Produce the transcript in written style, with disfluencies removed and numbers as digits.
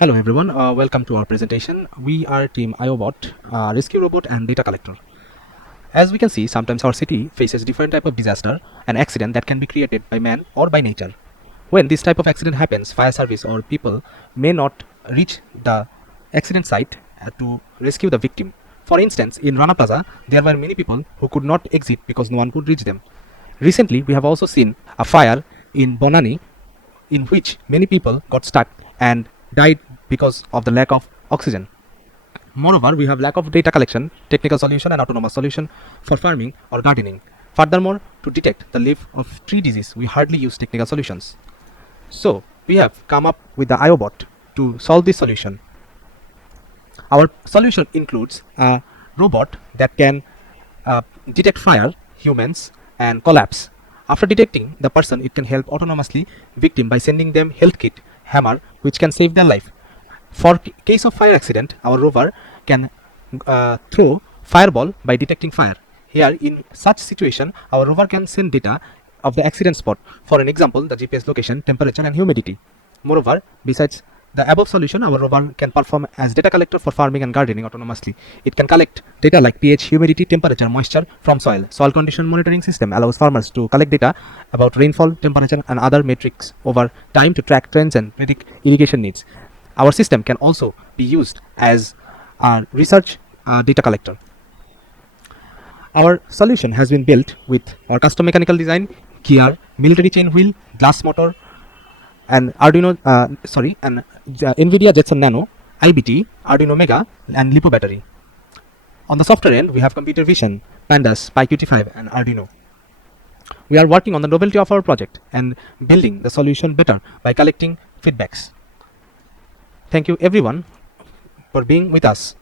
Hello everyone, welcome to our presentation. We are team iOBOT, rescue robot and data collector. As we can see, sometimes our city faces different type of disaster and accident that can be created by man or by nature. When this type of accident happens, fire service or people may not reach the accident site to rescue the victim. For instance, in Rana Plaza, there were many people who could not exit because no one could reach them. Recently, we have also seen a fire in Bonani in which many people got stuck and died because of the lack of oxygen. Moreover, we have lack of data collection, technical solution and autonomous solution for farming or gardening. Furthermore, to detect the leaf of tree disease, we hardly use technical solutions. So, we have come up with the iOBOT to solve this solution. Our solution includes a robot that can detect fire, humans, and collapse. After detecting the person, it can help autonomously victim by sending them health kit, hammer, which can save their life. For case of fire accident, our rover can throw fireball by detecting fire. Here, in such situation, our rover can send data of the accident spot. For an example, the GPS location, temperature, and humidity. Moreover, besides the above solution, our rover can perform as data collector for farming and gardening autonomously. It can collect data like pH, humidity, temperature, moisture from soil. Soil condition monitoring system allows farmers to collect data about rainfall, temperature, and other metrics over time to track trends and predict irrigation needs. Our system can also be used as a research data collector. Our solution has been built with our custom mechanical design, gear, military chain wheel, glass motor, and NVIDIA Jetson Nano, IBT, Arduino Mega, and LiPo battery. On the software end, we have computer vision, Pandas, PyQt5, and Arduino. We are working on the novelty of our project and building the solution better by collecting feedbacks. Thank you everyone for being with us.